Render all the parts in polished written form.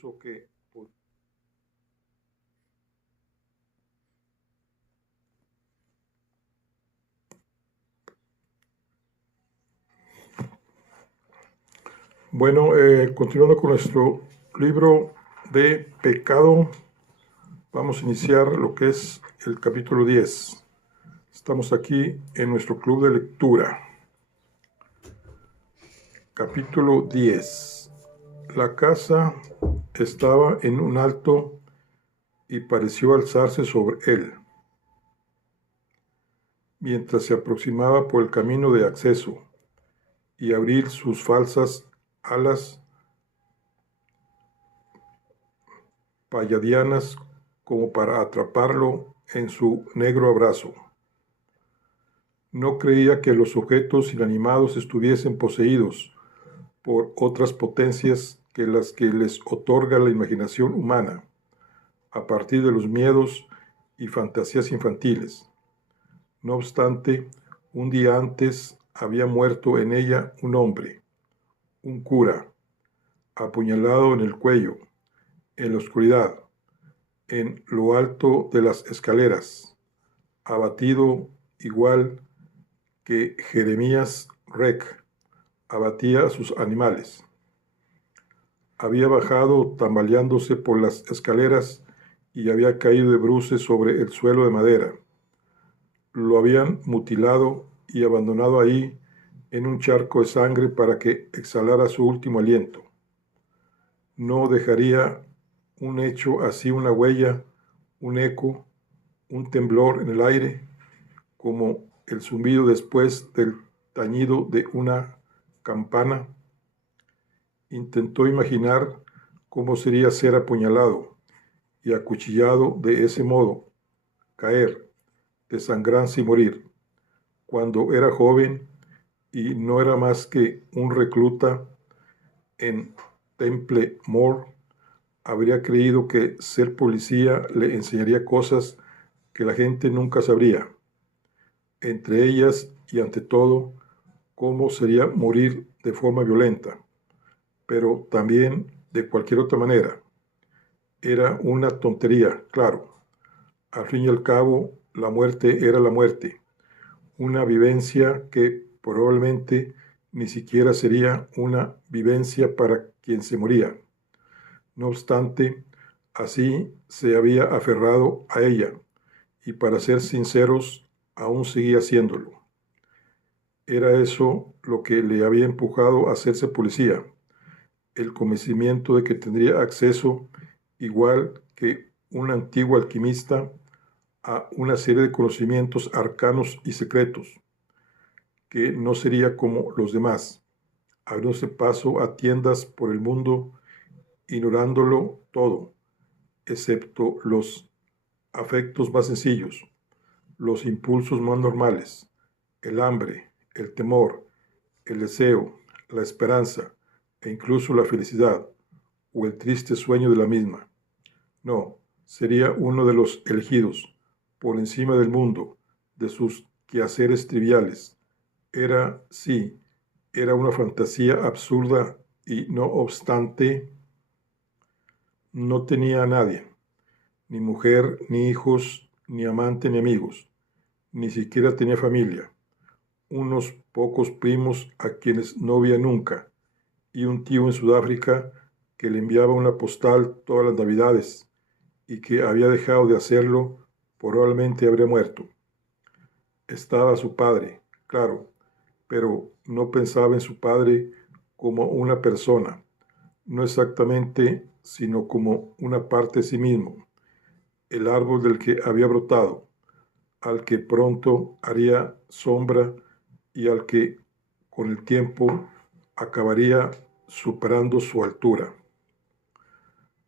supuso que Bueno, continuando con nuestro libro de pecado, vamos a iniciar lo que es el capítulo 10. Estamos aquí en nuestro club de lectura. Capítulo 10. La casa estaba en un alto y pareció alzarse sobre él, mientras se aproximaba por el camino de acceso, y abrir sus falsas alas palladianas como para atraparlo en su negro abrazo. No creía que los objetos inanimados estuviesen poseídos por otras potencias que las que les otorga la imaginación humana, a partir de los miedos y fantasías infantiles. No obstante, un día antes había muerto en ella un hombre, un cura, apuñalado en el cuello, en la oscuridad, en lo alto de las escaleras, abatido igual que Jeremías Rec abatía a sus animales. Había bajado tambaleándose por las escaleras y había caído de bruces sobre el suelo de madera. Lo habían mutilado y abandonado ahí en un charco de sangre para que exhalara su último aliento. No dejaría un hecho así una huella, un eco, un temblor en el aire, como el zumbido después del tañido de una campana. Intentó imaginar cómo sería ser apuñalado y acuchillado de ese modo, caer, desangranarse y morir. Cuando era joven y no era más que un recluta en Temple Moor, habría creído que ser policía le enseñaría cosas que la gente nunca sabría. Entre ellas y ante todo, cómo sería morir de forma violenta, pero también de cualquier otra manera. Era una tontería, claro. Al fin y al cabo, la muerte era la muerte, una vivencia que probablemente ni siquiera sería una vivencia para quien se moría. No obstante, así se había aferrado a ella, y para ser sinceros, aún seguía haciéndolo. Era eso lo que le había empujado a hacerse policía, el convencimiento de que tendría acceso, igual que un antiguo alquimista, a una serie de conocimientos arcanos y secretos, que no sería como los demás, abriéndose paso a tiendas por el mundo, ignorándolo todo, excepto los afectos más sencillos, los impulsos más normales, el hambre, el temor, el deseo, la esperanza e incluso la felicidad o el triste sueño de la misma. No, sería uno de los elegidos, por encima del mundo, de sus quehaceres triviales. Era una fantasía absurda y no obstante no tenía a nadie, ni mujer, ni hijos, ni amante, ni amigos, ni siquiera tenía familia, unos pocos primos a quienes no veía nunca, y un tío en Sudáfrica que le enviaba una postal todas las navidades, y que había dejado de hacerlo, probablemente habría muerto. Estaba su padre, claro, pero no pensaba en su padre como una persona, no exactamente, sino como una parte de sí mismo, el árbol del que había brotado, al que pronto haría sombra y al que con el tiempo acabaría superando su altura.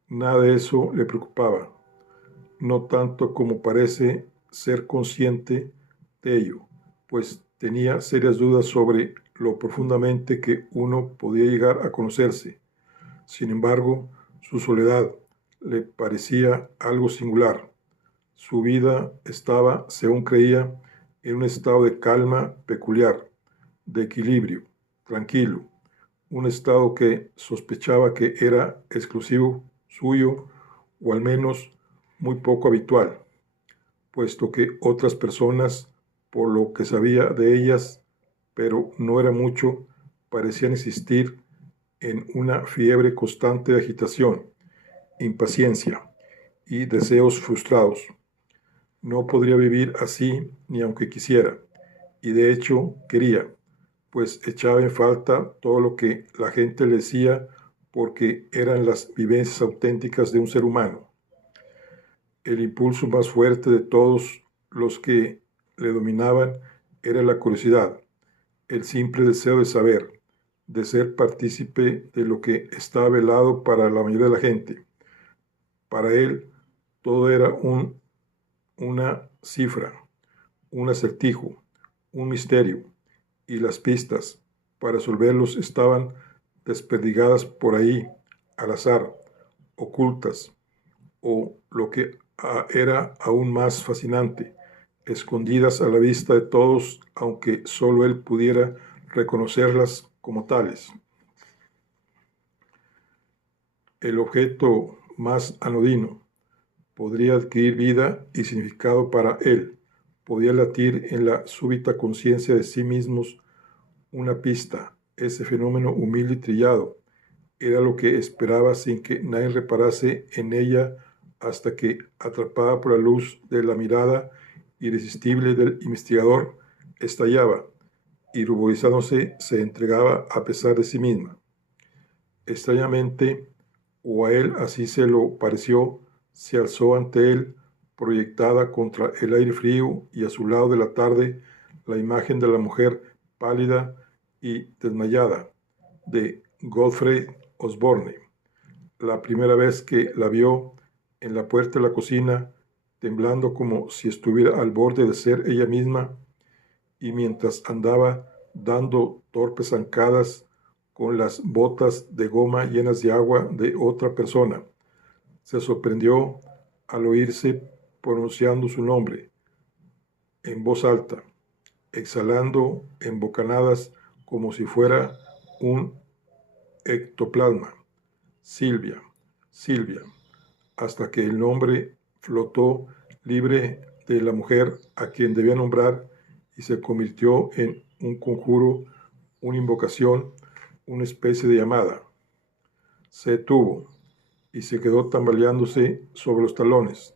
Nada de eso le preocupaba, no tanto como parece ser consciente de ello, pues tenía serias dudas sobre lo profundamente que uno podía llegar a conocerse. Sin embargo, su soledad le parecía algo singular. Su vida estaba, según creía, en un estado de calma peculiar, de equilibrio, tranquilo, un estado que sospechaba que era exclusivo suyo, o al menos muy poco habitual, puesto que otras personas, por lo que sabía de ellas, pero no era mucho, parecían insistir en una fiebre constante de agitación, impaciencia y deseos frustrados. No podría vivir así ni aunque quisiera, y de hecho quería, pues echaba en falta todo lo que la gente le decía porque eran las vivencias auténticas de un ser humano. El impulso más fuerte de todos los que le dominaban era la curiosidad, el simple deseo de saber, de ser partícipe de lo que estaba velado para la mayoría de la gente. Para él todo era una cifra, un acertijo, un misterio, y las pistas para resolverlos estaban desperdigadas por ahí, al azar, ocultas, o lo que era aún más fascinante, escondidas a la vista de todos, aunque solo él pudiera reconocerlas como tales. El objeto más anodino podría adquirir vida y significado para él, podía latir en la súbita conciencia de sí mismos una pista. Ese fenómeno humilde y trillado era lo que esperaba sin que nadie reparase en ella, hasta que, atrapada por la luz de la mirada irresistible del investigador, estallaba y, ruborizándose, se entregaba a pesar de sí misma. Extrañamente, o a él así se lo pareció, se alzó ante él, proyectada contra el aire frío, y a su lado de la tarde, la imagen de la mujer pálida y desmayada de Godfrey Osborne. La primera vez que la vio en la puerta de la cocina, temblando como si estuviera al borde de ser ella misma, y mientras andaba dando torpes zancadas con las botas de goma llenas de agua de otra persona, se sorprendió al oírse pronunciando su nombre en voz alta, exhalando en bocanadas como si fuera un ectoplasma. Silvia, Silvia, hasta que el nombre flotó libre de la mujer a quien debía nombrar y se convirtió en un conjuro, una invocación, una especie de llamada. Se detuvo y se quedó tambaleándose sobre los talones,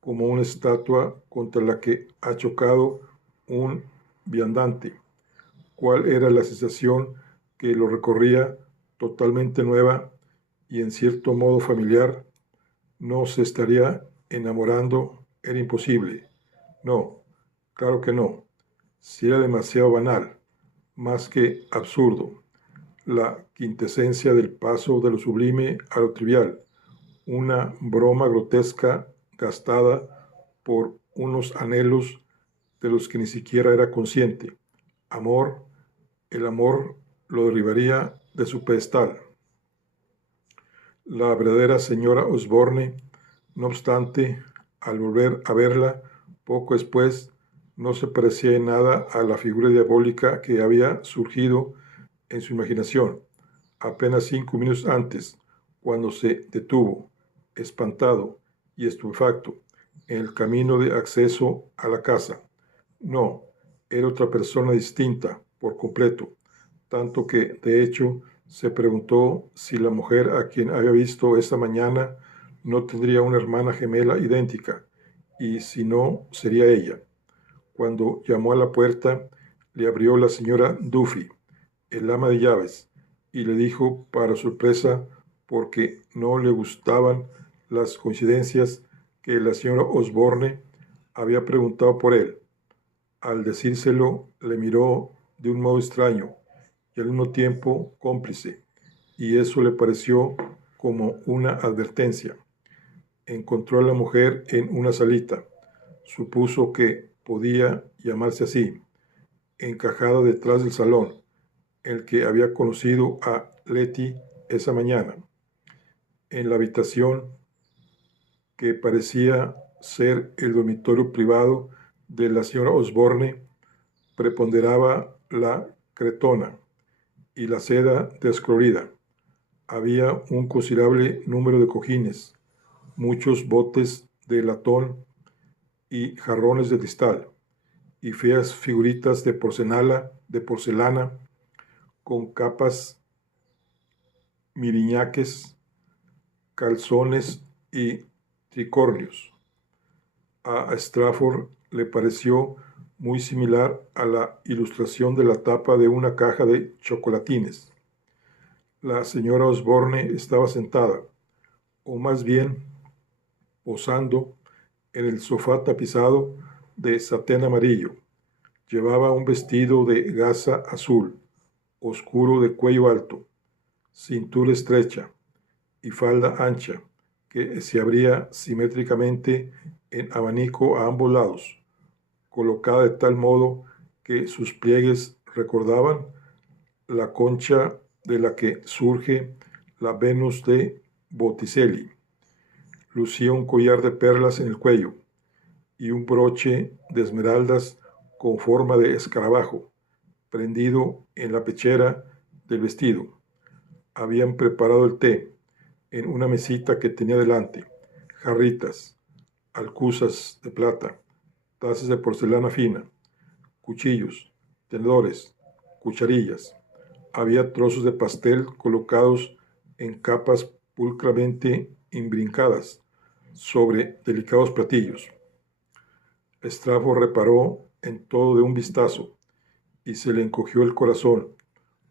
como una estatua contra la que ha chocado un viandante. ¿Cuál era la sensación que lo recorría, totalmente nueva y en cierto modo familiar? ¿No se estaría enamorando? Era imposible. No, claro que no. Si era demasiado banal, más que absurdo, la quintesencia del paso de lo sublime a lo trivial, una broma grotesca gastada por unos anhelos de los que ni siquiera era consciente. Amor, el amor lo derribaría de su pedestal. La verdadera señora Osborne, no obstante, al volver a verla poco después, no se parecía en nada a la figura diabólica que había surgido en su imaginación apenas 5 minutos antes, cuando se detuvo, espantado y estupefacto, en el camino de acceso a la casa. No, era otra persona distinta, por completo, tanto que, de hecho, se preguntó si la mujer a quien había visto esa mañana no tendría una hermana gemela idéntica, y si no, sería ella. Cuando llamó a la puerta, le abrió la señora Duffy, el ama de llaves, y le dijo, para sorpresa, porque no le gustaban las coincidencias, que la señora Osborne había preguntado por él. Al decírselo, le miró de un modo extraño y al mismo tiempo cómplice, y eso le pareció como una advertencia. Encontró a la mujer en una salita, supuso que podía llamarse así, encajada detrás del salón, el que había conocido a Letty esa mañana. En la habitación que parecía ser el dormitorio privado de la señora Osborne, preponderaba la cretona y la seda descolorida. Había un considerable número de cojines, muchos botes de latón y jarrones de cristal, y feas figuritas de porcelana con capas, miriñaques, calzones y tricornios. A Strafford le pareció muy similar a la ilustración de la tapa de una caja de chocolatines. La señora Osborne estaba sentada, o más bien posando, en el sofá tapizado de satén amarillo. Llevaba un vestido de gasa azul, oscuro de cuello alto, cintura estrecha y falda ancha, que se abría simétricamente en abanico a ambos lados, colocada de tal modo que sus pliegues recordaban la concha de la que surge la Venus de Botticelli. Lucía un collar de perlas en el cuello y un broche de esmeraldas con forma de escarabajo, prendido en la pechera del vestido. Habían preparado el té en una mesita que tenía delante, jarritas, alcuzas de plata, tazas de porcelana fina, cuchillos, tenedores, cucharillas. Había trozos de pastel colocados en capas pulcramente imbrincadas sobre delicados platillos. Strafford reparó en todo de un vistazo y se le encogió el corazón.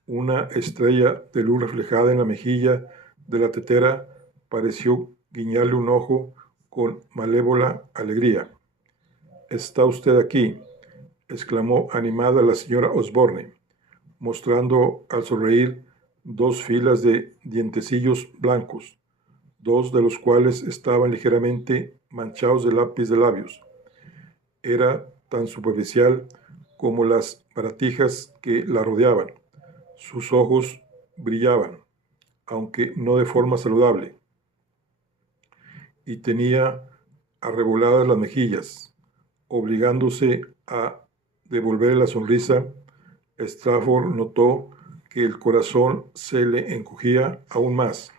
Una estrella de luz reflejada en la mejilla de la tetera pareció guiñarle un ojo con malévola alegría. «¿Está usted aquí?», exclamó animada la señora Osborne, mostrando al sonreír dos filas de dientecillos blancos, dos de los cuales estaban ligeramente manchados de lápiz de labios. Era tan superficial como las baratijas que la rodeaban. Sus ojos brillaban, aunque no de forma saludable, y tenía arreboladas las mejillas. Obligándose a devolver la sonrisa, Strafford notó que el corazón se le encogía aún más.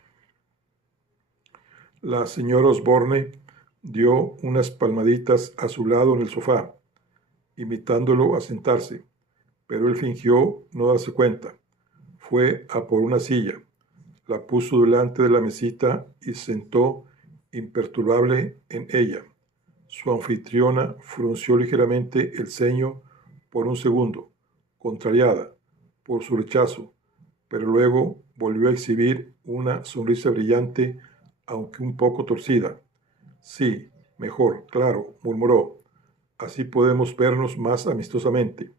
La señora Osborne dio unas palmaditas a su lado en el sofá, invitándolo a sentarse, pero él fingió no darse cuenta. Fue a por una silla, la puso delante de la mesita y se sentó imperturbable en ella. Su anfitriona frunció ligeramente el ceño por un segundo, contrariada por su rechazo, pero luego volvió a exhibir una sonrisa brillante, aunque un poco torcida. «Sí, mejor, claro», murmuró. «Así podemos vernos más amistosamente».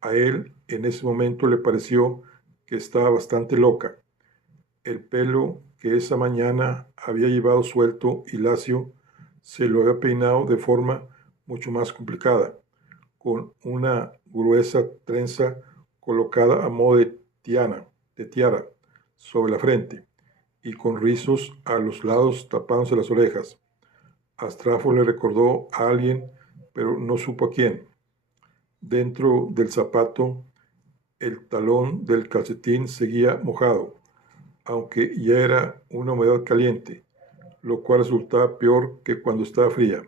A él en ese momento le pareció que estaba bastante loca. El pelo que esa mañana había llevado suelto y lacio se lo había peinado de forma mucho más complicada, con una gruesa trenza colocada a modo de tiara, sobre la frente, y con rizos a los lados tapándose las orejas. A Strafford le recordó a alguien, pero no supo a quién. Dentro del zapato, el talón del calcetín seguía mojado, aunque ya era una humedad caliente, lo cual resultaba peor que cuando estaba fría.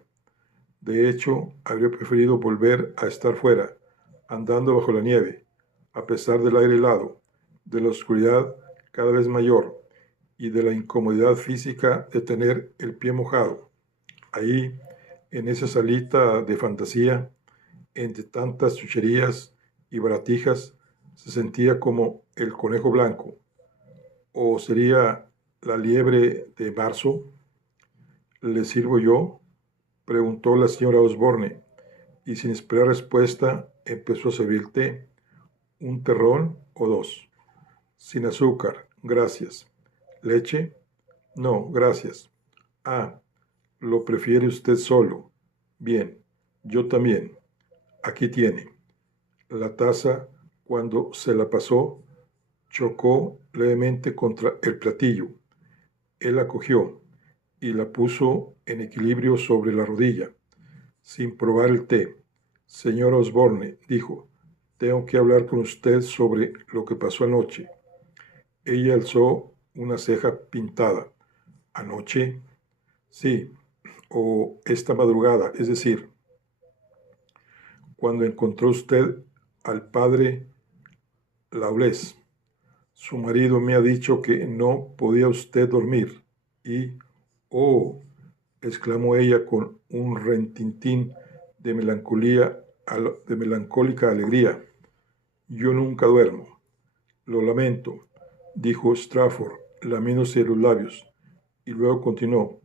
De hecho, habría preferido volver a estar fuera, andando bajo la nieve, a pesar del aire helado, de la oscuridad cada vez mayor y de la incomodidad física de tener el pie mojado. Ahí, en esa salita de fantasía, entre tantas chucherías y baratijas, se sentía como el conejo blanco, o sería la liebre de marzo. «¿Le sirvo yo?», preguntó la señora Osborne, y sin esperar respuesta empezó a servir té. «¿Un terrón o dos?». «Sin azúcar, gracias». «¿Leche?». «No, gracias». «Ah, lo prefiere usted solo. Bien, yo también. Aquí tiene». La taza, cuando se la pasó, chocó levemente contra el platillo. Él la cogió y la puso en equilibrio sobre la rodilla, sin probar el té. «Señor Osborne», dijo, «tengo que hablar con usted sobre lo que pasó anoche». Ella alzó una ceja pintada. ¿Anoche? Sí, o esta madrugada, es decir, cuando encontró usted al padre Laulés. Su marido me ha dicho que no podía usted dormir. Y, oh, exclamó ella con un retintín de de melancólica alegría. Yo nunca duermo. Lo lamento, dijo Strafford, lamiéndose los labios, y luego continuó.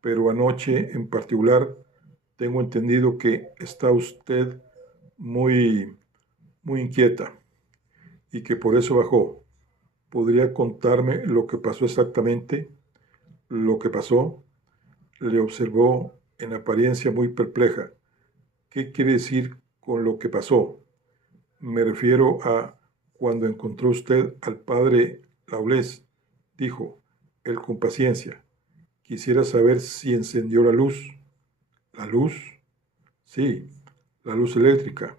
Pero anoche en particular tengo entendido que está usted muy, muy inquieta y que por eso bajó. ¿Podría contarme lo que pasó exactamente? Lo que pasó, le observó en apariencia muy perpleja. ¿Qué quiere decir con lo que pasó? Me refiero a cuando encontró usted al padre Laulés, dijo él con paciencia. Quisiera saber si encendió la luz. ¿La luz? Sí, la luz eléctrica.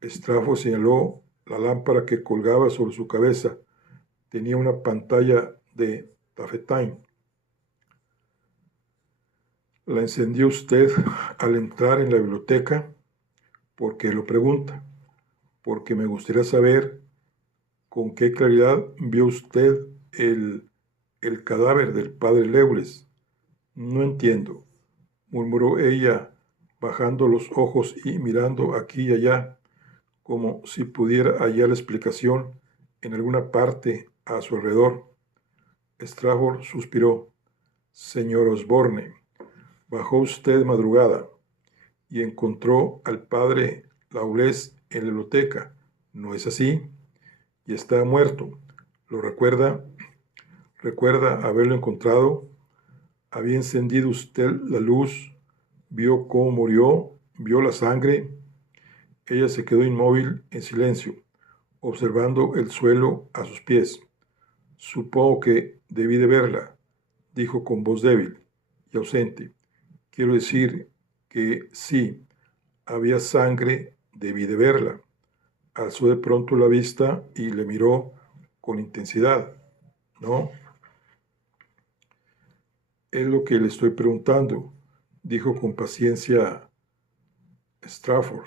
Strafford señaló la lámpara que colgaba sobre su cabeza. Tenía una pantalla de tafetán. ¿La encendió usted al entrar en la biblioteca? ¿Por qué lo pregunta? Porque me gustaría saber con qué claridad vio usted el cadáver del padre Lewis. No entiendo, murmuró ella, bajando los ojos y mirando aquí y allá, como si pudiera hallar la explicación en alguna parte a su alrededor. Strafford suspiró. Señor Osborne, bajó usted de madrugada y encontró al padre Laulés en la biblioteca, ¿no es así? Y está muerto. ¿Lo recuerda? ¿Recuerda haberlo encontrado? ¿Había encendido usted la luz? ¿Vio cómo murió? ¿Vio la sangre? Ella se quedó inmóvil en silencio, observando el suelo a sus pies. Supongo que debí de verla, dijo con voz débil y ausente. Quiero decir que sí, había sangre, debí de verla. Alzó de pronto la vista y le miró con intensidad. ¿No? Es lo que le estoy preguntando, dijo con paciencia Strafford.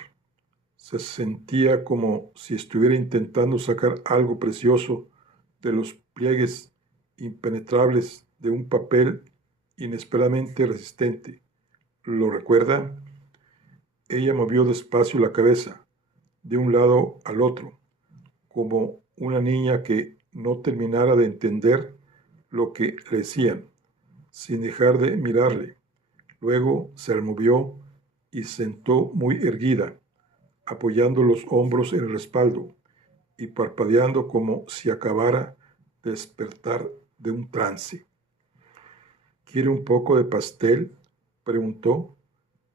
Se sentía como si estuviera intentando sacar algo precioso de los pliegues impenetrables de un papel inesperadamente resistente. ¿Lo recuerda? Ella movió despacio la cabeza, de un lado al otro, como una niña que no terminara de entender lo que le decían, sin dejar de mirarle. Luego se removió y se sentó muy erguida, apoyando los hombros en el respaldo y parpadeando como si acabara de despertar de un trance. ¿Quiere un poco de pastel?, preguntó,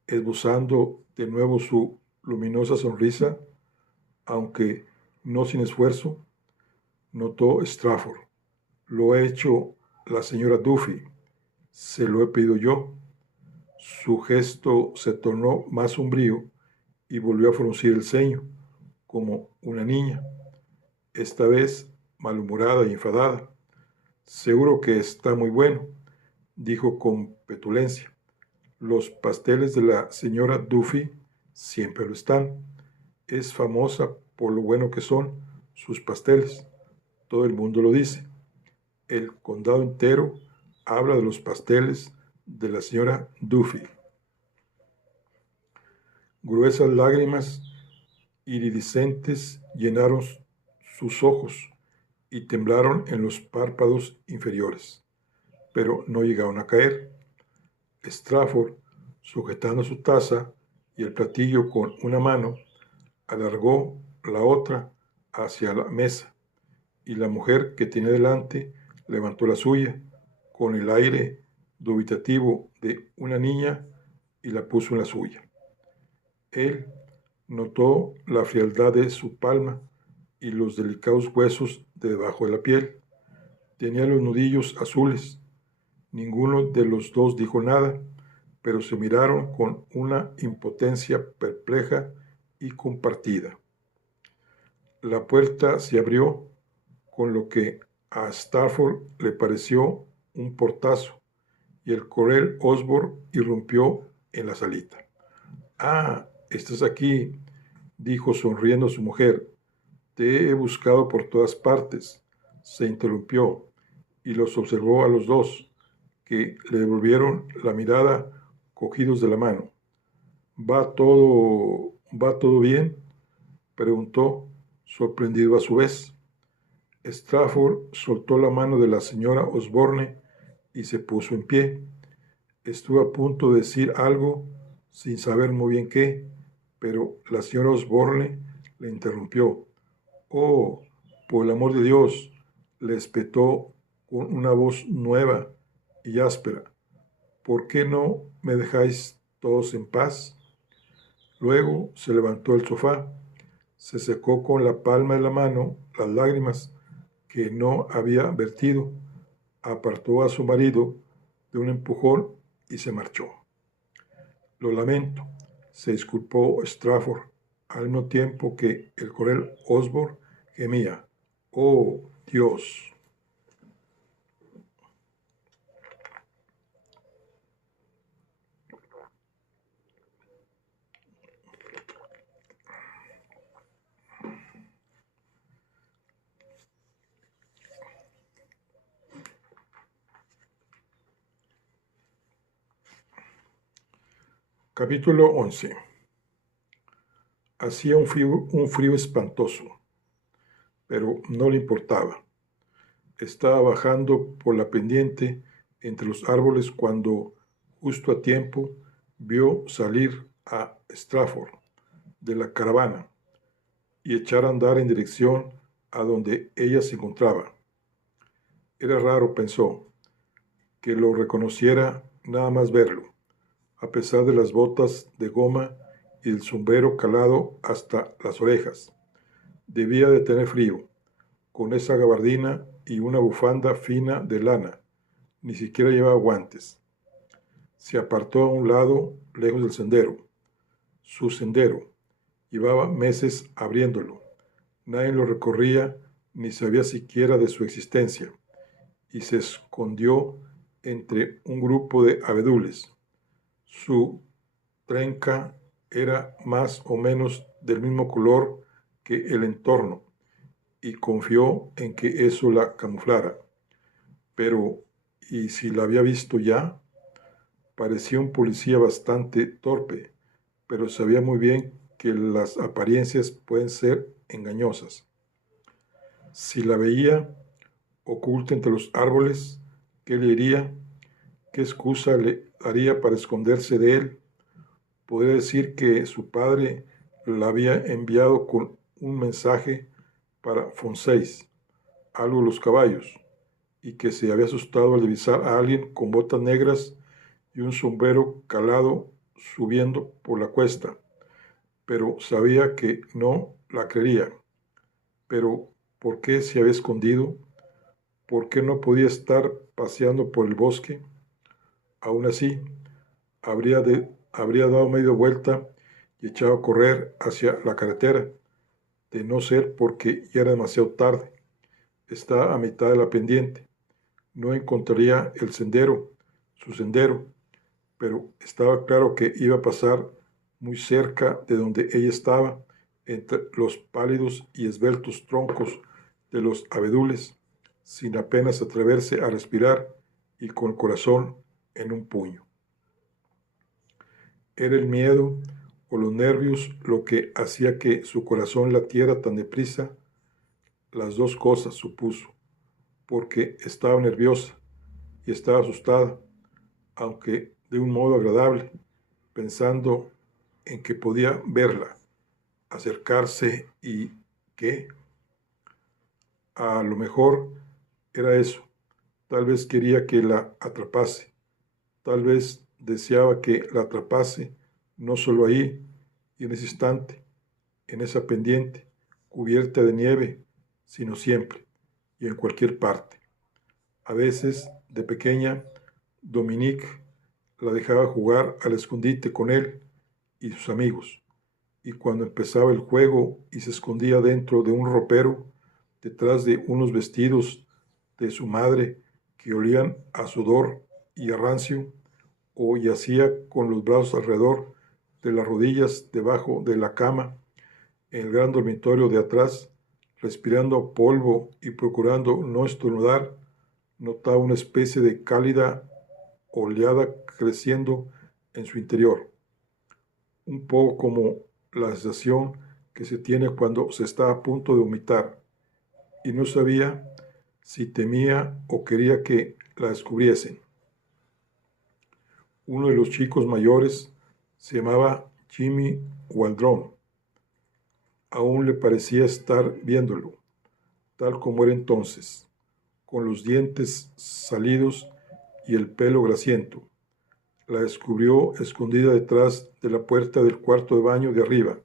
esbozando de nuevo su luminosa sonrisa, aunque no sin esfuerzo. Notó Strafford. Lo ha hecho la señora Duffy. Se lo he pedido yo. Su gesto se tornó más sombrío y volvió a fruncir el ceño, como una niña, esta vez malhumorada y enfadada. Seguro que está muy bueno, dijo con petulencia. Los pasteles de la señora Duffy siempre lo están. Es famosa por lo bueno que son sus pasteles. Todo el mundo lo dice. El condado entero habla de los pasteles de la señora Duffy. Gruesas lágrimas iridiscentes llenaron sus ojos y temblaron en los párpados inferiores, pero no llegaron a caer. Strafford, sujetando su taza y el platillo con una mano, alargó la otra hacia la mesa, y la mujer que tenía delante levantó la suya con el aire dubitativo de una niña y la puso en la suya. Él notó la frialdad de su palma y los delicados huesos de debajo de la piel. Tenía los nudillos azules. Ninguno de los dos dijo nada, pero se miraron con una impotencia perpleja y compartida. La puerta se abrió, con lo que A Stafford le pareció un portazo y el coronel Osborne irrumpió en la salita. «Ah, estás aquí», dijo sonriendo a su mujer. «Te he buscado por todas partes», se interrumpió, y los observó a los dos, que le devolvieron la mirada cogidos de la mano. Va todo bien?», preguntó, sorprendido a su vez. Stafford soltó la mano de la señora Osborne y se puso en pie. Estuvo a punto de decir algo sin saber muy bien qué, pero la señora Osborne le interrumpió. «Oh, por el amor de Dios», le espetó con una voz nueva y áspera, «¿por qué no me dejáis todos en paz?». Luego se levantó del sofá, se secó con la palma de la mano las lágrimas que no había vertido, apartó a su marido de un empujón y se marchó. «Lo lamento», se disculpó Stafford, al mismo tiempo que el coronel Osborne gemía. «Oh, Dios». Capítulo 11. Hacía un frío espantoso, pero no le importaba. Estaba bajando por la pendiente entre los árboles cuando, justo a tiempo, vio salir a Stafford de la caravana y echar a andar en dirección a donde ella se encontraba. Era raro, pensó, que lo reconociera nada más verlo, a pesar de las botas de goma y el sombrero calado hasta las orejas. Debía de tener frío, con esa gabardina y una bufanda fina de lana. Ni siquiera llevaba guantes. Se apartó a un lado, lejos del sendero. Su sendero. Llevaba meses abriéndolo. Nadie lo recorría ni sabía siquiera de su existencia. Y se escondió entre un grupo de abedules. Su trenca era más o menos del mismo color que el entorno, y confió en que eso la camuflara. Pero, ¿y si la había visto ya? Parecía un policía bastante torpe, pero sabía muy bien que las apariencias pueden ser engañosas. Si la veía oculta entre los árboles, ¿qué le diría? ¿Qué excusa le daría para esconderse de él? Podría decir que su padre la había enviado con un mensaje para Fonseis, algo de los caballos, y que se había asustado al divisar a alguien con botas negras y un sombrero calado subiendo por la cuesta, pero sabía que no la creería. Pero, ¿por qué se había escondido? ¿Por qué no podía estar paseando por el bosque? Aún así, habría dado media vuelta y echado a correr hacia la carretera, de no ser porque ya era demasiado tarde. Está a mitad de la pendiente. No encontraría su sendero, pero estaba claro que iba a pasar muy cerca de donde ella estaba, entre los pálidos y esbeltos troncos de los abedules, sin apenas atreverse a respirar y con el corazón en un puño. Era el miedo o los nervios lo que hacía que su corazón latiera tan deprisa. Las dos cosas, supuso, porque estaba nerviosa y estaba asustada, aunque de un modo agradable, pensando en que podía verla, acercarse y que a lo mejor era eso. Tal vez quería que la atrapase, tal vez deseaba que la atrapase, no solo ahí y en ese instante, en esa pendiente, cubierta de nieve, sino siempre y en cualquier parte. A veces, de pequeña, Dominique la dejaba jugar al escondite con él y sus amigos, y cuando empezaba el juego y se escondía dentro de un ropero, detrás de unos vestidos de su madre que olían a sudor y a rancio, o yacía con los brazos alrededor de las rodillas debajo de la cama en el gran dormitorio de atrás, respirando polvo y procurando no estornudar, notaba una especie de cálida oleada creciendo en su interior, un poco como la sensación que se tiene cuando se está a punto de vomitar, y no sabía si temía o quería que la descubriesen. Uno de los chicos mayores se llamaba Jimmy Waldron. Aún le parecía estar viéndolo, tal como era entonces, con los dientes salidos y el pelo grasiento. La descubrió escondida detrás de la puerta del cuarto de baño de arriba,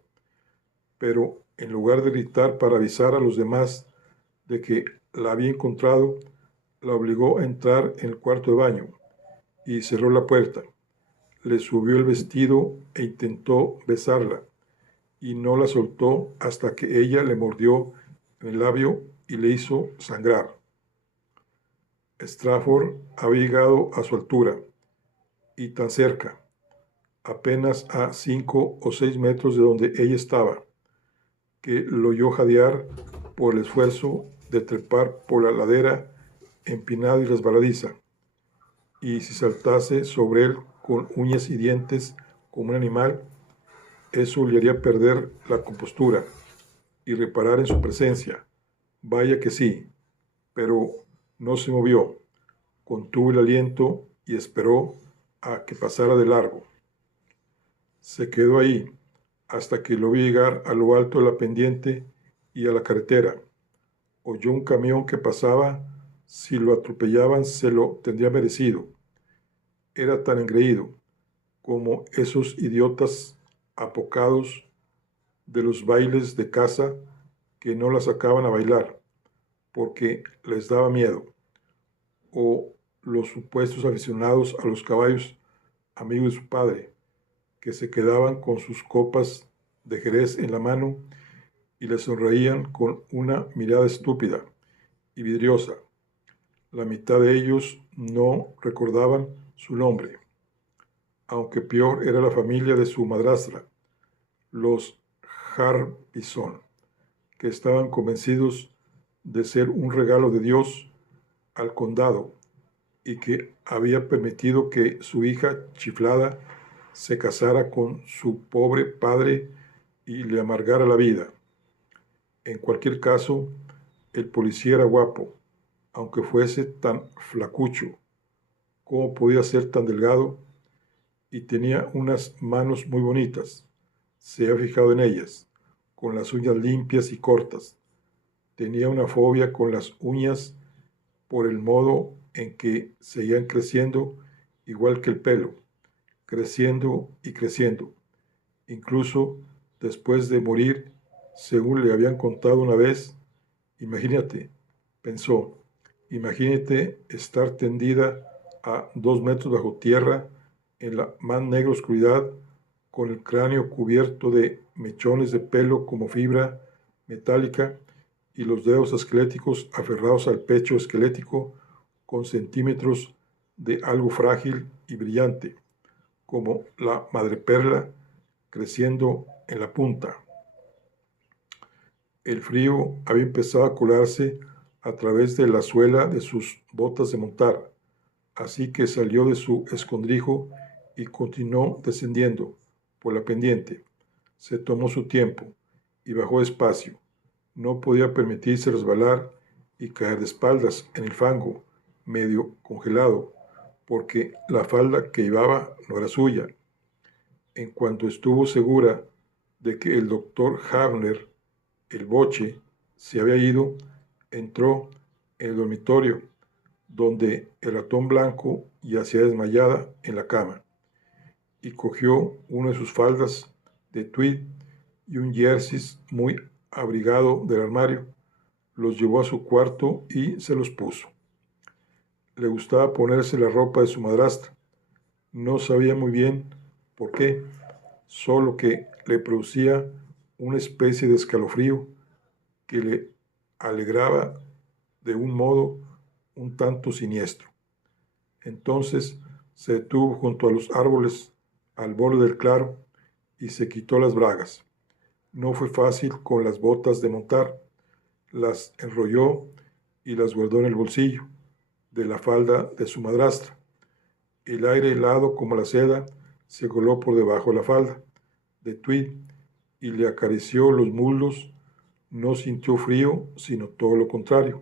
pero en lugar de gritar para avisar a los demás de que la había encontrado, la obligó a entrar en el cuarto de baño y cerró la puerta. Le subió el vestido e intentó besarla, y no la soltó hasta que ella le mordió en el labio y le hizo sangrar. Strafford había llegado a su altura, y tan cerca, apenas a 5 o 6 metros de donde ella estaba, que lo oyó jadear por el esfuerzo de trepar por la ladera empinada y resbaladiza, y si saltase sobre él con uñas y dientes como un animal, eso le haría perder la compostura y reparar en su presencia. Vaya que sí, pero no se movió, contuvo el aliento y esperó a que pasara de largo. Se quedó ahí hasta que lo vio llegar a lo alto de la pendiente y a la carretera. Oyó un camión que pasaba. Si lo atropellaban se lo tendría merecido. Era tan engreído como esos idiotas apocados de los bailes de casa que no la sacaban a bailar porque les daba miedo, o los supuestos aficionados a los caballos, amigos de su padre, que se quedaban con sus copas de jerez en la mano y le sonreían con una mirada estúpida y vidriosa. La mitad de ellos no recordaban su nombre, aunque peor era la familia de su madrastra, los Harbison, que estaban convencidos de ser un regalo de Dios al condado y que había permitido que su hija chiflada se casara con su pobre padre y le amargara la vida. En cualquier caso, el policía era guapo, aunque fuese tan flacucho. ¿Cómo podía ser tan delgado? Y tenía unas manos muy bonitas. Se había fijado en ellas, con las uñas limpias y cortas. Tenía una fobia con las uñas por el modo en que seguían creciendo, igual que el pelo, creciendo y creciendo. Incluso después de morir, según le habían contado una vez, imagínate, pensó, imagínate estar tendida a 2 metros bajo tierra en la más negra oscuridad, con el cráneo cubierto de mechones de pelo como fibra metálica y los dedos esqueléticos aferrados al pecho esquelético con centímetros de algo frágil y brillante, como la madreperla creciendo en la punta. El frío había empezado a colarse a través de la suela de sus botas de montar, así que salió de su escondrijo y continuó descendiendo por la pendiente. Se tomó su tiempo y bajó despacio. No podía permitirse resbalar y caer de espaldas en el fango, medio congelado, porque la falda que llevaba no era suya. En cuanto estuvo segura de que el doctor Havner, el boche, se había ido, entró en el dormitorio, donde el ratón blanco yacía desmayada en la cama, y cogió una de sus faldas de tweed y un jersey muy abrigado del armario, los llevó a su cuarto y se los puso. Le gustaba ponerse la ropa de su madrastra. No sabía muy bien por qué, solo que le producía una especie de escalofrío que le alegraba de un modo un tanto siniestro. Entonces se detuvo junto a los árboles al borde del claro y se quitó las bragas. No fue fácil con las botas de montar, las enrolló y las guardó en el bolsillo de la falda de su madrastra. El aire helado como la seda se coló por debajo de la falda de tweed y le acarició los muslos. No sintió frío, sino todo lo contrario.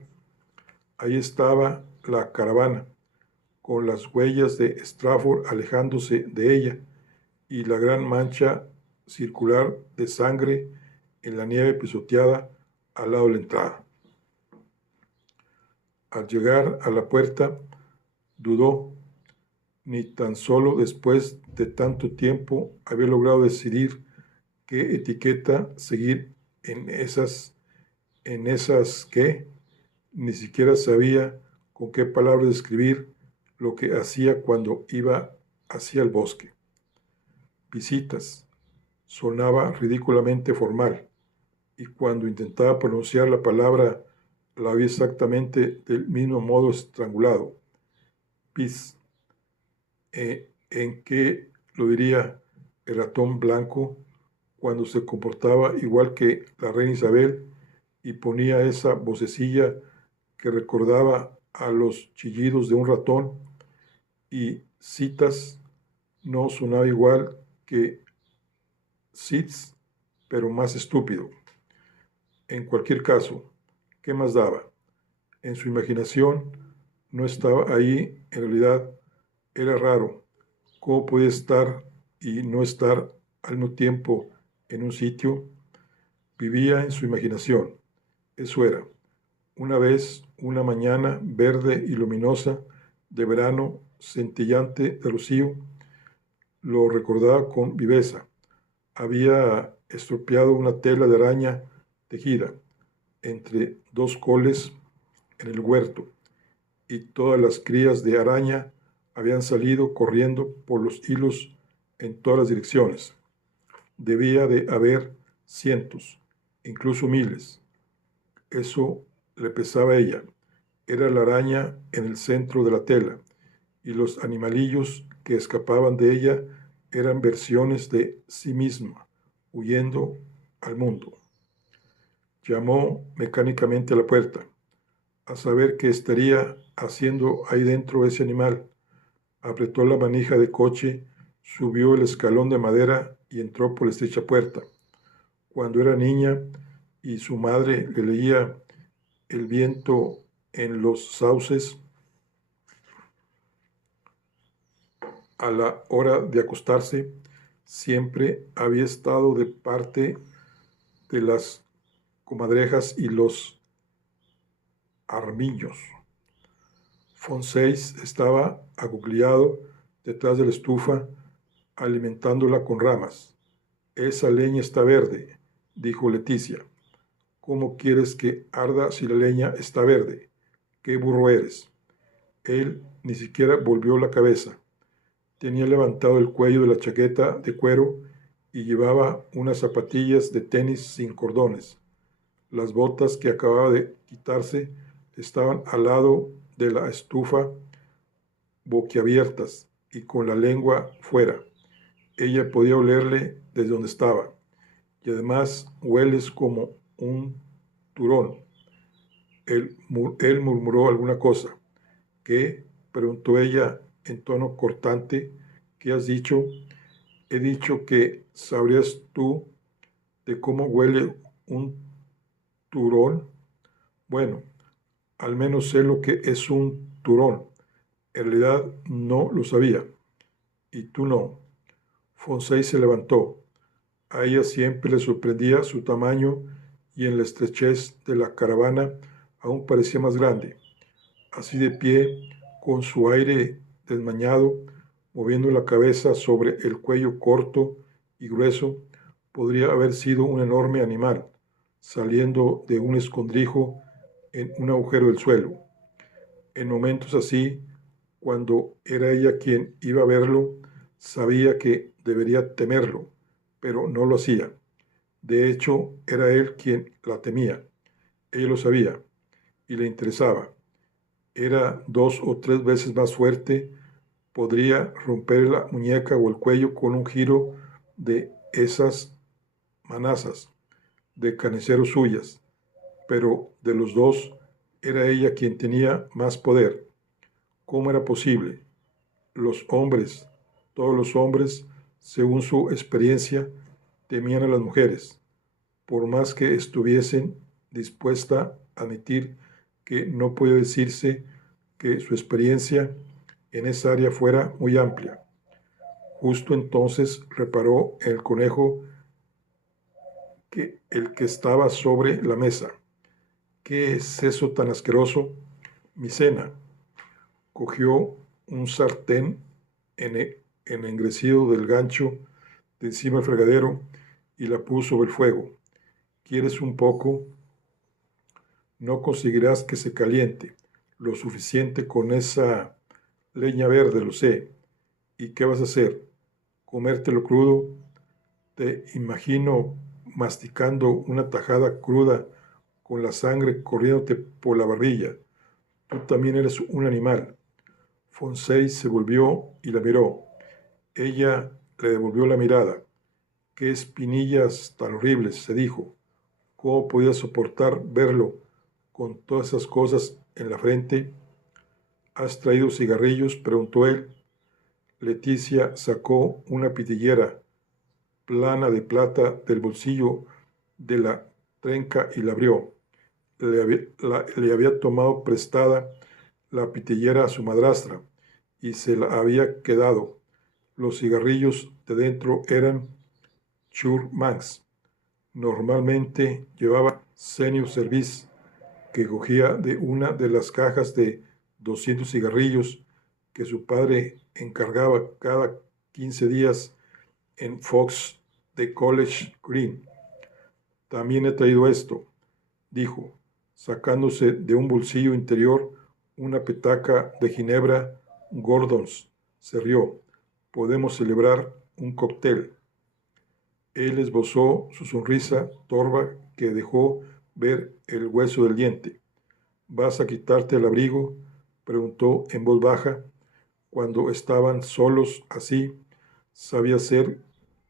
Ahí estaba la caravana, con las huellas de Strafford alejándose de ella y la gran mancha circular de sangre en la nieve pisoteada al lado de la entrada. Al llegar a la puerta, dudó. Ni tan solo después de tanto tiempo había logrado decidir qué etiqueta seguir en esas que ni siquiera sabía con qué palabras describir lo que hacía cuando iba hacia el bosque. Visitas. Sonaba ridículamente formal, y cuando intentaba pronunciar la palabra la oía exactamente del mismo modo estrangulado. Pis. ¿En qué lo diría el ratón blanco cuando se comportaba igual que la reina Isabel y ponía esa vocecilla que recordaba a los chillidos de un ratón? Y citas no sonaba igual que sits, pero más estúpido. En cualquier caso, ¿qué más daba? En su imaginación no estaba ahí, en realidad era raro. ¿Cómo podía estar y no estar al mismo tiempo en un sitio? Vivía en su imaginación. Eso era. Una vez, una mañana verde y luminosa de verano, centellante de rocío, lo recordaba con viveza. Había estropeado una tela de araña tejida entre dos coles en el huerto, y todas las crías de araña habían salido corriendo por los hilos en todas las direcciones. Debía de haber cientos, incluso miles. Eso le pesaba a ella. Era la araña en el centro de la tela, y los animalillos que escapaban de ella eran versiones de sí misma, huyendo al mundo. Llamó mecánicamente a la puerta, a saber qué estaría haciendo ahí dentro ese animal. Apretó la manija de coche, subió el escalón de madera y entró por la estrecha puerta. Cuando era niña y su madre le leía El viento en los sauces a la hora de acostarse, siempre había estado de parte de las comadrejas y los armiños. Fonseis estaba acuclillado detrás de la estufa, alimentándola con ramas. Esa leña está verde, dijo Leticia. ¿Cómo quieres que arda si la leña está verde? ¡Qué burro eres! Él ni siquiera volvió la cabeza. Tenía levantado el cuello de la chaqueta de cuero y llevaba unas zapatillas de tenis sin cordones. Las botas que acababa de quitarse estaban al lado de la estufa, boquiabiertas y con la lengua fuera. Ella podía olerle desde donde estaba. Y además hueles como un turón. Él murmuró alguna cosa. ¿Qué? Preguntó ella en tono cortante. ¿Qué has dicho? He dicho que sabrías tú de cómo huele un turón. Bueno, al menos sé lo que es un turón. En realidad no lo sabía. Y tú no. Fonsey se levantó. A ella siempre le sorprendía su tamaño y en la estrechez de la caravana aún parecía más grande. Así de pie, con su aire desmañado, moviendo la cabeza sobre el cuello corto y grueso, podría haber sido un enorme animal, saliendo de un escondrijo en un agujero del suelo. En momentos así, cuando era ella quien iba a verlo, sabía que debería temerlo, pero no lo hacía. De hecho, era él quien la temía. Ella lo sabía y le interesaba. Era 2 o 3 veces más fuerte, podría romper la muñeca o el cuello con un giro de esas manazas de carniceros suyas, pero de los dos era ella quien tenía más poder. ¿Cómo era posible? Los hombres, todos los hombres, según su experiencia, temían a las mujeres, por más que estuviesen dispuesta a admitir que no podía decirse que su experiencia en esa área fuera muy amplia. Justo entonces reparó el conejo el que estaba sobre la mesa. ¿Qué es eso tan asqueroso? Mi cena. Cogió un sartén ennegrecido del gancho de encima del fregadero y la puso sobre el fuego. ¿Quieres un poco? No conseguirás que se caliente lo suficiente con esa leña verde, lo sé. ¿Y qué vas a hacer? ¿Comértelo crudo? Te imagino masticando una tajada cruda con la sangre corriéndote por la barbilla. Tú también eres un animal. Fonsey se volvió y la miró. Ella le devolvió la mirada. ¡Qué espinillas tan horribles!, se dijo. ¿Cómo podía soportar verlo con todas esas cosas en la frente? ¿Has traído cigarrillos?, preguntó él. Leticia sacó una pitillera plana de plata del bolsillo de la trenca y la abrió. Le había tomado prestada la pitillera a su madrastra y se la había quedado. Los cigarrillos de dentro eran Churmangs. Normalmente llevaba Senior Service, que cogía de una de las cajas de 200 cigarrillos que su padre encargaba cada 15 días en Fox de College Green. También he traído esto, dijo, sacándose de un bolsillo interior una petaca de ginebra Gordons. Se rió. Podemos celebrar un cóctel. Él esbozó su sonrisa torva que dejó ver el hueso del diente. ¿Vas a quitarte el abrigo?, preguntó en voz baja. Cuando estaban solos así, sabía hacer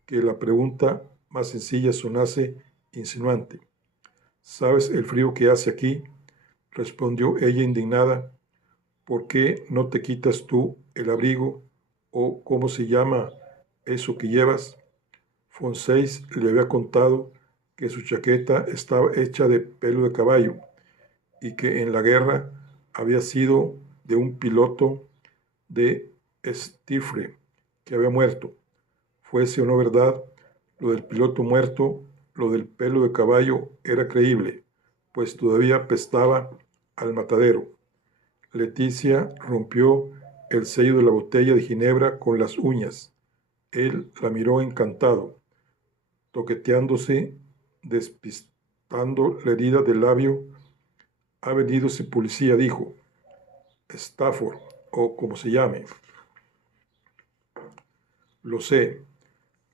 que la pregunta más sencilla sonase insinuante. ¿Sabes el frío que hace aquí?, respondió ella indignada. ¿Por qué no te quitas tú el abrigo, o cómo se llama eso que llevas? Fonsey le había contado que su chaqueta estaba hecha de pelo de caballo y que en la guerra había sido de un piloto de Stifle que había muerto. Fuese o no verdad, lo del piloto muerto, lo del pelo de caballo era creíble, pues todavía apestaba al matadero. Leticia rompió el sello de la botella de ginebra con las uñas. Él la miró encantado, toqueteándose, despistando la herida del labio. Ha venido ese policía, dijo. Stafford, o como se llame. Lo sé,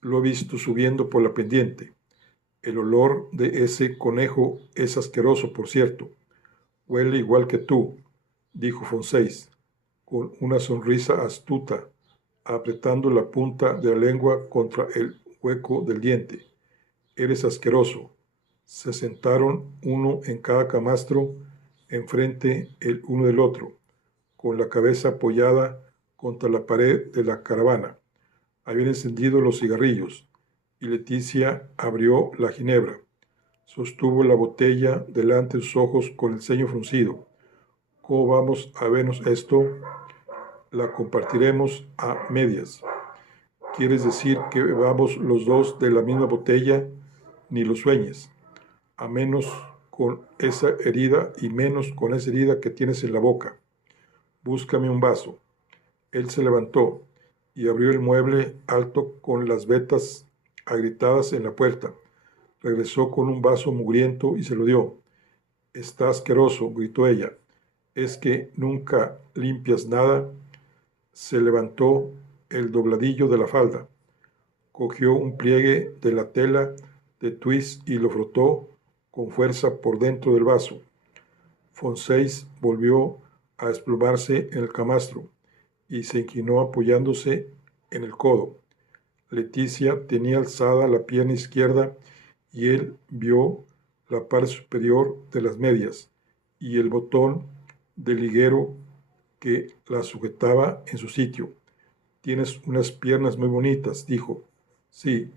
lo he visto subiendo por la pendiente. El olor de ese conejo es asqueroso, por cierto. Huele igual que tú, dijo Fonsey, con una sonrisa astuta, apretando la punta de la lengua contra el hueco del diente. Eres asqueroso. Se sentaron uno en cada camastro, enfrente el uno del otro, con la cabeza apoyada contra la pared de la caravana. Habían encendido los cigarrillos y Leticia abrió la ginebra. Sostuvo la botella delante de sus ojos con el ceño fruncido. ¿Cómo vamos a vernos esto? La compartiremos a medias. ¿Quieres decir que bebamos los dos de la misma botella? Ni lo sueñes. A menos con esa herida y menos con esa herida que tienes en la boca. Búscame un vaso. Él se levantó y abrió el mueble alto con las vetas agrietadas en la puerta. Regresó con un vaso mugriento y se lo dio. Está asqueroso, gritó ella. ¿Es que nunca limpias nada? Se levantó el dobladillo de la falda. Cogió un pliegue de la tela de twist y lo frotó con fuerza por dentro del vaso. Fonsey volvió a desplomarse en el camastro y se inclinó apoyándose en el codo. Leticia tenía alzada la pierna izquierda y él vio la parte superior de las medias y el botón del liguero que la sujetaba en su sitio. Tienes unas piernas muy bonitas, dijo. Sí,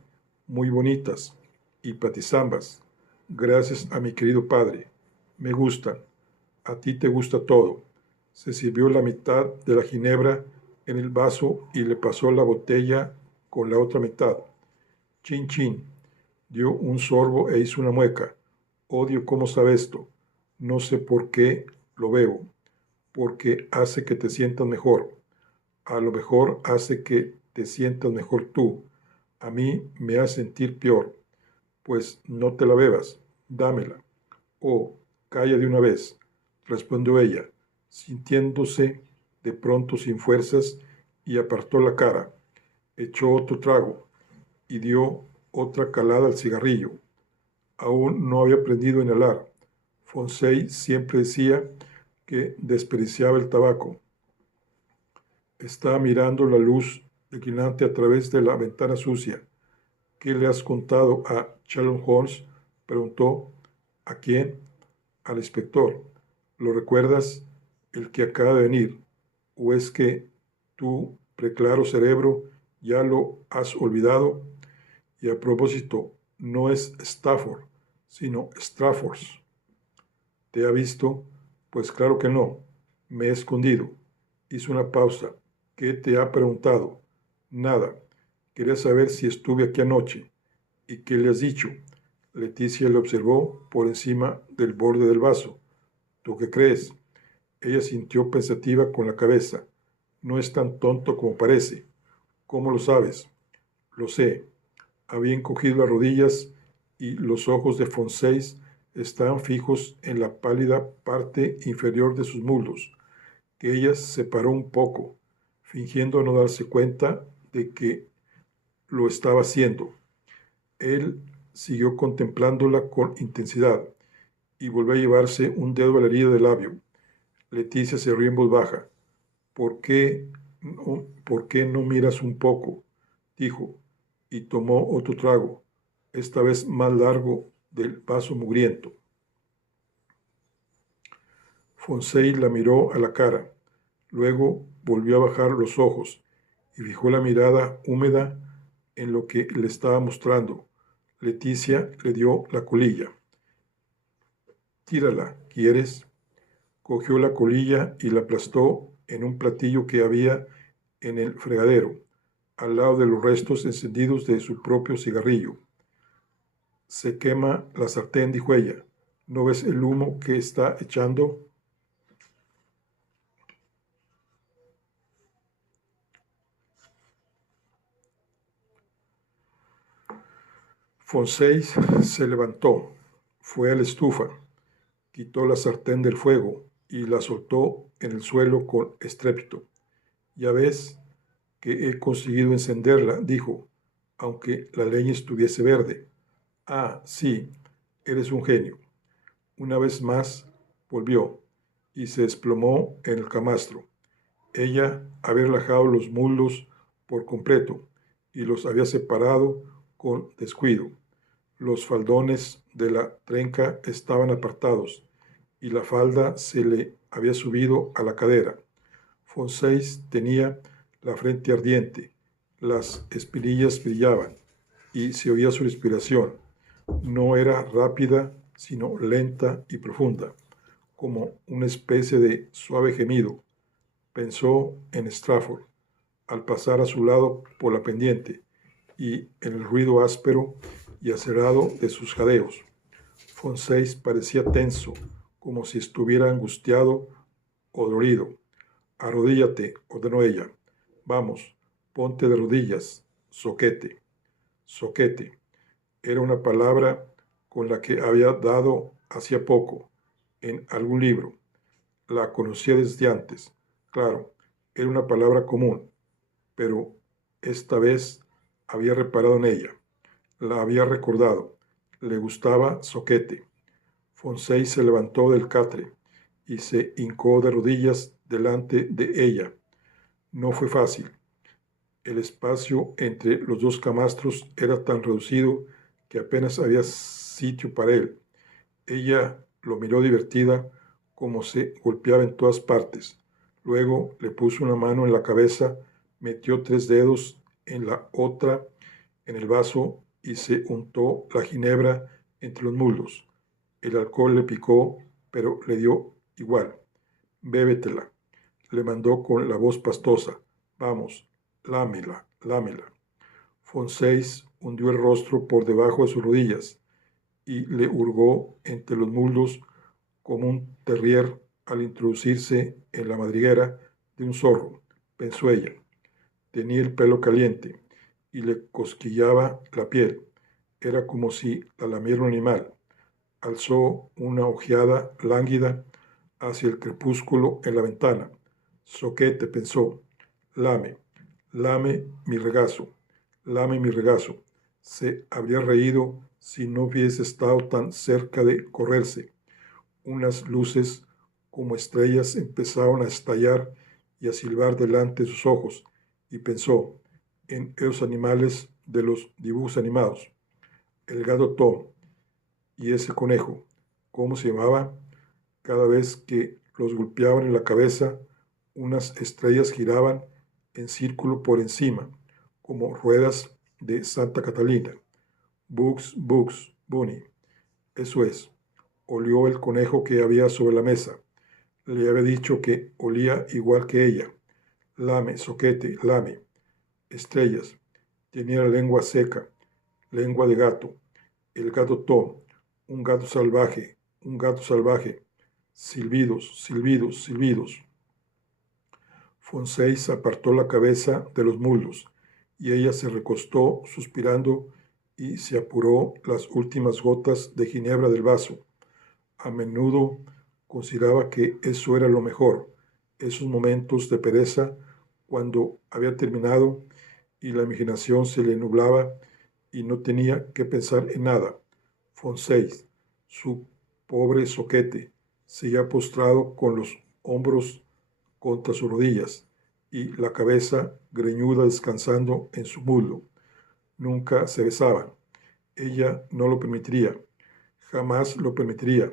muy bonitas y patizambas. Gracias a mi querido padre. Me gustan. A ti te gusta todo. Se sirvió la mitad de la ginebra en el vaso y le pasó la botella con la otra mitad. Chin chin. Dio un sorbo e hizo una mueca. Odio cómo sabe esto. No sé por qué lo bebo. Porque hace que te sientas mejor. A lo mejor hace que te sientas mejor tú. A mí me hace sentir peor. Pues no te la bebas. Dámela. Oh, calla de una vez, respondió ella, sintiéndose de pronto sin fuerzas, y apartó la cara. Echó otro trago y dio otra calada al cigarrillo. Aún no había aprendido a inhalar. Fonsey siempre decía que desperdiciaba el tabaco. Estaba mirando la luz declinante a través de la ventana sucia. ¿Qué le has contado a Sherlock Holmes? Preguntó. ¿A quién? Al inspector. ¿Lo recuerdas? El que acaba de venir. ¿O es que tu preclaro cerebro ya lo has olvidado? Y a propósito, no es Stafford, sino Strafford. ¿Te ha visto? Pues claro que no. Me he escondido. Hizo una pausa. ¿Qué te ha preguntado? Nada. Quería saber si estuve aquí anoche. ¿Y qué le has dicho? Leticia le observó por encima del borde del vaso. ¿Tú qué crees? Ella sintió pensativa con la cabeza. No es tan tonto como parece. ¿Cómo lo sabes? Lo sé. Había encogido las rodillas y los ojos de Fonsey estaban fijos en la pálida parte inferior de sus muslos, que ella separó un poco, fingiendo no darse cuenta de que lo estaba haciendo. Él siguió contemplándola con intensidad y volvió a llevarse un dedo a la herida del labio. Leticia se rió en voz baja. ¿Por qué no miras un poco? Dijo, y tomó otro trago, esta vez más largo, del vaso mugriento. Fonsey la miró a la cara, luego volvió a bajar los ojos y fijó la mirada húmeda en lo que le estaba mostrando. Leticia le dio la colilla. Tírala, ¿quieres? Cogió la colilla y la aplastó en un platillo que había en el fregadero, al lado de los restos encendidos de su propio cigarrillo. Se quema la sartén, dijo ella. ¿No ves el humo que está echando? Fonsey se levantó, fue a la estufa, quitó la sartén del fuego y la soltó en el suelo con estrépito. Ya ves que he conseguido encenderla, dijo, aunque la leña estuviese verde. Ah, sí, eres un genio. Una vez más volvió y se desplomó en el camastro. Ella había relajado los muslos por completo y los había separado con descuido. Los faldones de la trenca estaban apartados y la falda se le había subido a la cadera. Fonsey tenía la frente ardiente, las espinillas brillaban y se oía su respiración. No era rápida, sino lenta y profunda, como una especie de suave gemido. Pensó en Strafford al pasar a su lado por la pendiente y en el ruido áspero y acelerado de sus jadeos. Fonsey parecía tenso, como si estuviera angustiado o dolorido. Arrodíllate, ordenó ella. Vamos, ponte de rodillas, zoquete. Zoquete. Era una palabra con la que había dado hacía poco en algún libro. La conocía desde antes. Claro, era una palabra común, pero esta vez había reparado en ella. La había recordado. Le gustaba zoquete. Fonsey se levantó del catre y se hincó de rodillas delante de ella. No fue fácil. El espacio entre los dos camastros era tan reducido que apenas había sitio para él. Ella lo miró divertida, como se golpeaba en todas partes. Luego le puso una mano en la cabeza, metió 3 dedos en la otra en el vaso y se untó la ginebra entre los muslos. El alcohol le picó, pero le dio igual. Bébetela, le mandó con la voz pastosa. Vamos, lámela, lámela. Fonsègue hundió el rostro por debajo de sus rodillas y le hurgó entre los muslos como un terrier al introducirse en la madriguera de un zorro, pensó ella. Tenía el pelo caliente y le cosquillaba la piel. Era como si la lamiera un animal. Alzó una ojeada lánguida hacia el crepúsculo en la ventana. Zoquete, pensó. Lame, lame mi regazo, lame mi regazo. Se habría reído si no hubiese estado tan cerca de correrse. Unas luces como estrellas empezaron a estallar y a silbar delante de sus ojos, y pensó en esos animales de los dibujos animados. El gato Tom y ese conejo, ¿cómo se llamaba? Cada vez que los golpeaban en la cabeza, unas estrellas giraban en círculo por encima, como ruedas de Santa Catalina. Bugs, Bugs, Bunny. Eso es. Olió el conejo que había sobre la mesa. Le había dicho que olía igual que ella. Lame, Zoquete, lame. Estrellas. Tenía la lengua seca, lengua de gato. El gato Tom, un gato salvaje, un gato salvaje. Silbidos, silbidos, silbidos. Fonsègue apartó la cabeza de los muslos y ella se recostó suspirando y se apuró las últimas gotas de ginebra del vaso. A menudo consideraba que eso era lo mejor, esos momentos de pereza cuando había terminado y la imaginación se le nublaba y no tenía que pensar en nada. Fonsègue, su pobre Zoquete, seguía postrado con los hombros contra sus rodillas y la cabeza greñuda descansando en su muslo. Nunca se besaban. Ella no lo permitiría. Jamás lo permitiría,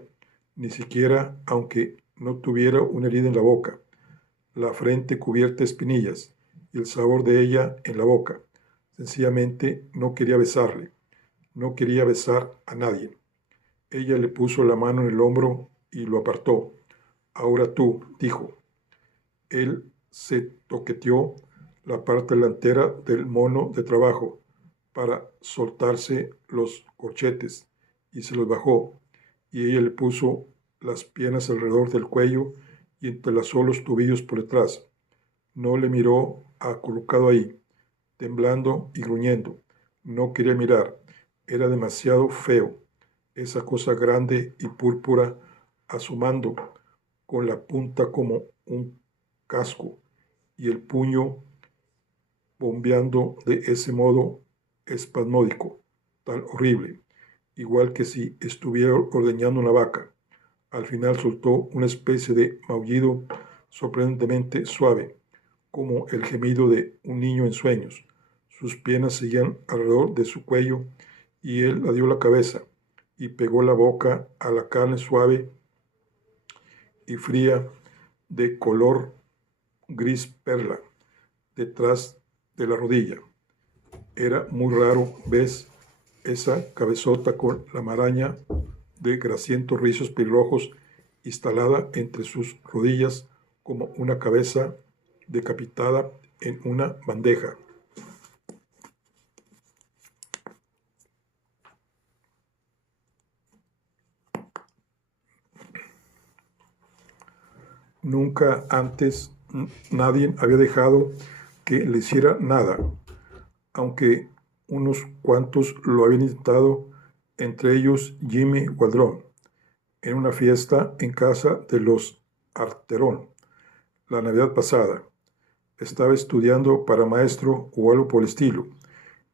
ni siquiera aunque no tuviera una herida en la boca, la frente cubierta de espinillas y el sabor de ella en la boca. Sencillamente no quería besarle, no quería besar a nadie. Ella le puso la mano en el hombro y lo apartó. Ahora tú, dijo. Él se toqueteó la parte delantera del mono de trabajo para soltarse los corchetes y se los bajó, y ella le puso las piernas alrededor del cuello y entrelazó los tobillos por detrás. No le miró acurrucado ahí, temblando y gruñendo. No quería mirar. Era demasiado feo. Esa cosa grande y púrpura asomando con la punta como un casco y el puño bombeando de ese modo espasmódico, tan horrible, igual que si estuviera ordeñando una vaca. Al final soltó una especie de maullido sorprendentemente suave, como el gemido de un niño en sueños. Sus piernas seguían alrededor de su cuello y él la dio la cabeza y pegó la boca a la carne suave y fría de color gris perla detrás de la rodilla. Era muy raro, ¿ves? Esa cabezota con la maraña de grasientos rizos pelirrojos instalada entre sus rodillas como una cabeza decapitada en una bandeja. Nunca antes nadie había dejado que le hiciera nada, aunque unos cuantos lo habían intentado, entre ellos Jimmy Waldron, en una fiesta en casa de los Arterón, la Navidad pasada. Estaba estudiando para maestro o algo por el estilo,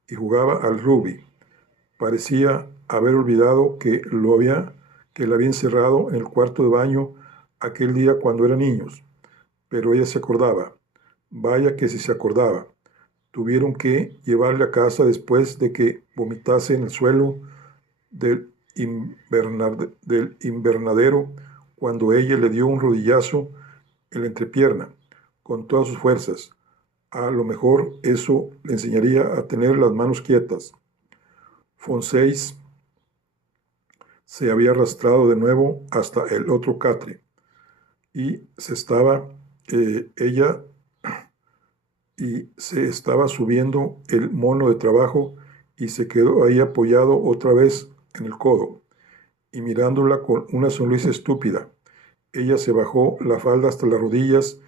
y jugaba al rugby. Parecía haber olvidado que lo había encerrado en el cuarto de baño aquel día cuando eran niños, pero ella se acordaba. Vaya que si se acordaba. Tuvieron que llevarle a casa después de que vomitase en el suelo del invernadero cuando ella le dio un rodillazo en la entrepierna con todas sus fuerzas. A lo mejor eso le enseñaría a tener las manos quietas. Fonseis se había arrastrado de nuevo hasta el otro catre y se estaba subiendo el mono de trabajo y se quedó ahí apoyado otra vez en el codo y mirándola con una sonrisa estúpida. Ella se bajó la falda hasta las rodillas.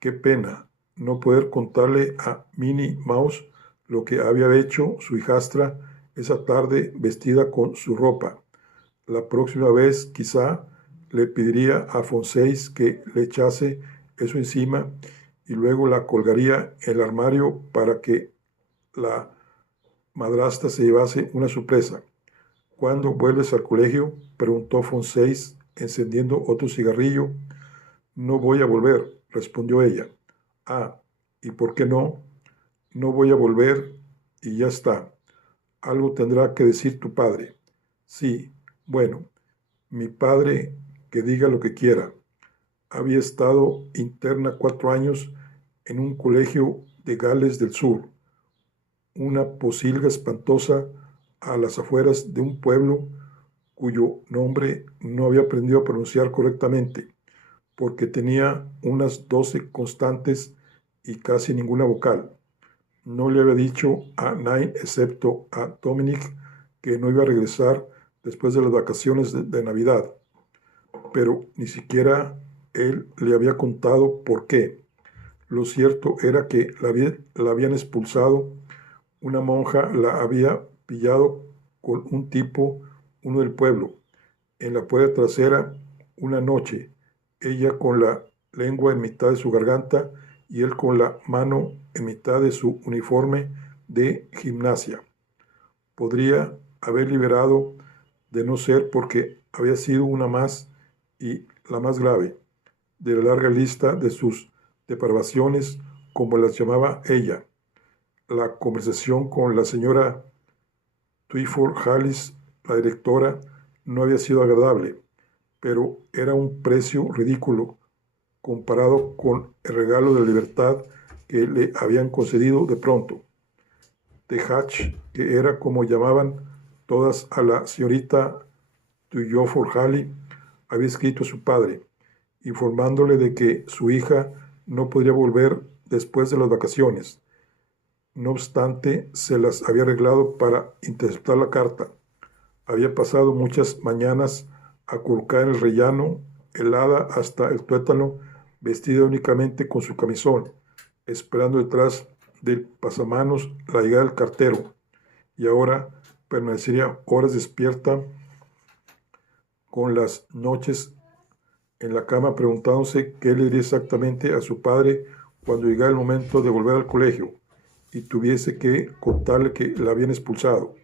Qué pena no poder contarle a Minnie Mouse lo que había hecho su hijastra esa tarde vestida con su ropa. La próxima vez quizá le pediría a Fonseis que le echase eso encima y luego la colgaría en el armario para que la madrastra se llevase una sorpresa. ¿Cuándo vuelves al colegio?, preguntó Fonseis, encendiendo otro cigarrillo. No voy a volver, respondió ella. Ah, ¿y por qué no? No voy a volver y ya está. Algo tendrá que decir tu padre. Sí, bueno, mi padre que diga lo que quiera. Había estado interna 4 años en un colegio de Gales del Sur, una posilga espantosa a las afueras de un pueblo cuyo nombre no había aprendido a pronunciar correctamente, porque tenía unas 12 constantes y casi ninguna vocal. No le había dicho a Nain, excepto a Dominic, que no iba a regresar después de las vacaciones de Navidad, pero ni siquiera él le había contado por qué. Lo cierto era que la habían expulsado. Una monja la había pillado con un tipo, uno del pueblo, en la puerta trasera una noche, ella con la lengua en mitad de su garganta y él con la mano en mitad de su uniforme de gimnasia. Podría haber liberado de no ser porque había sido una más y la más grave de la larga lista de sus depravaciones, como las llamaba ella. La conversación con la señora Twyford Hallis, la directora, no había sido agradable, pero era un precio ridículo comparado con el regalo de libertad que le habían concedido de pronto. The Hatch, que era como llamaban todas a la señorita Twyford Hallis, había escrito a su padre, informándole de que su hija no podría volver después de las vacaciones. No obstante, se las había arreglado para interceptar la carta. Había pasado muchas mañanas acurrucada en el rellano, helada hasta el tuétano, vestida únicamente con su camisón, esperando detrás del pasamanos la llegada del cartero, y ahora permanecería horas despierta con las noches en la cama preguntándose qué le diría exactamente a su padre cuando llegara el momento de volver al colegio y tuviese que contarle que la habían expulsado.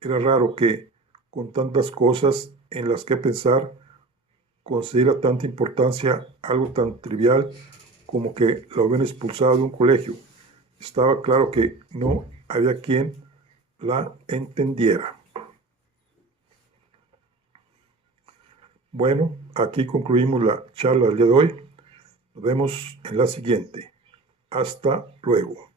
Era raro que, con tantas cosas en las que pensar, considera tanta importancia algo tan trivial como que la habían expulsado de un colegio. Estaba claro que no había quien la entendiera. Bueno, aquí concluimos la charla del día de hoy. Nos vemos en la siguiente. Hasta luego.